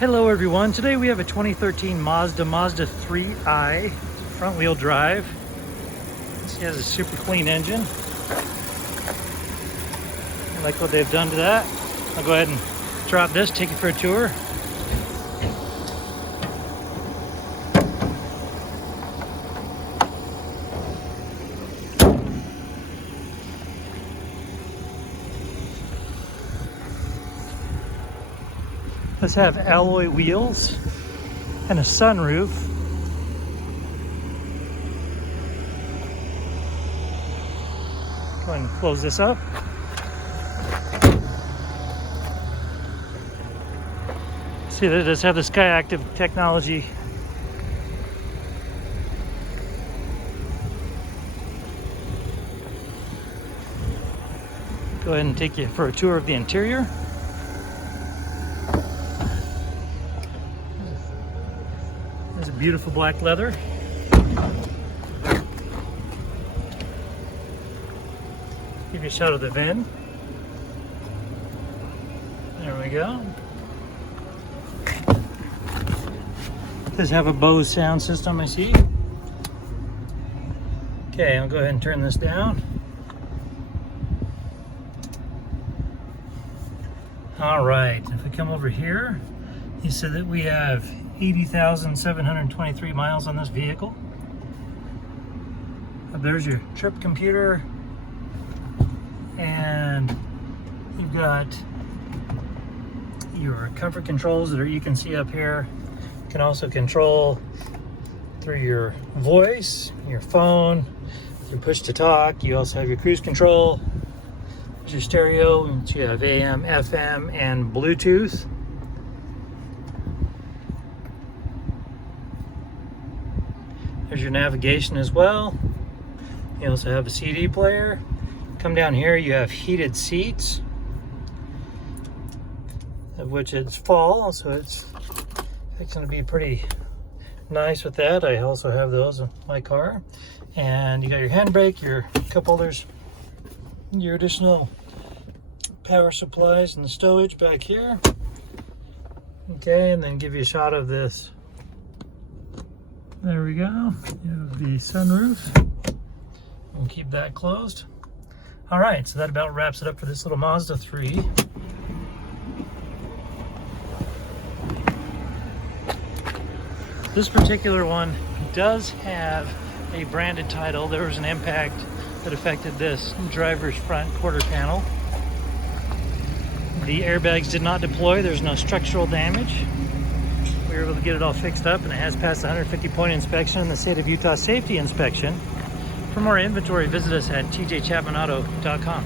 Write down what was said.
Hello everyone, today we have a 2013 Mazda 3i front wheel drive. This has a super clean engine. I like what they've done to that. I'll go ahead and drop this, take you for a tour. Let's have alloy wheels and a sunroof. Go ahead and close this up. See that it does have the Sky Active technology. Go ahead and take you for a tour of the interior. There's a beautiful black leather. Give you a shot of the VIN. There we go. Does have a Bose sound system, I see. Okay, I'll go ahead and turn this down. All right, if we come over here, you said that we have 80,723 miles on this vehicle. There's your trip computer, and you've got your comfort controls that you can see up here. You can also control through your voice, your phone, your push to talk. You also have your cruise control. There's your stereo, and you have AM, FM, and Bluetooth. There's your navigation as well. You also have a CD player. Come down here, you have heated seats, of which it's fall, so it's going to be pretty nice with that. I also have those in my car. And you got your handbrake, your cup holders, your additional power supplies and the stowage back here. Okay, and then give you a shot of this. There we go. You have the sunroof. We'll keep that closed. All right, so that about wraps it up for this little Mazda 3. This particular one does have a branded title. There was an impact that affected this driver's front quarter panel. The airbags did not deploy. There's no structural damage. We were able to get it all fixed up, and it has passed the 150-point inspection in the state of Utah safety inspection. For more inventory, visit us at tjchapmanauto.com.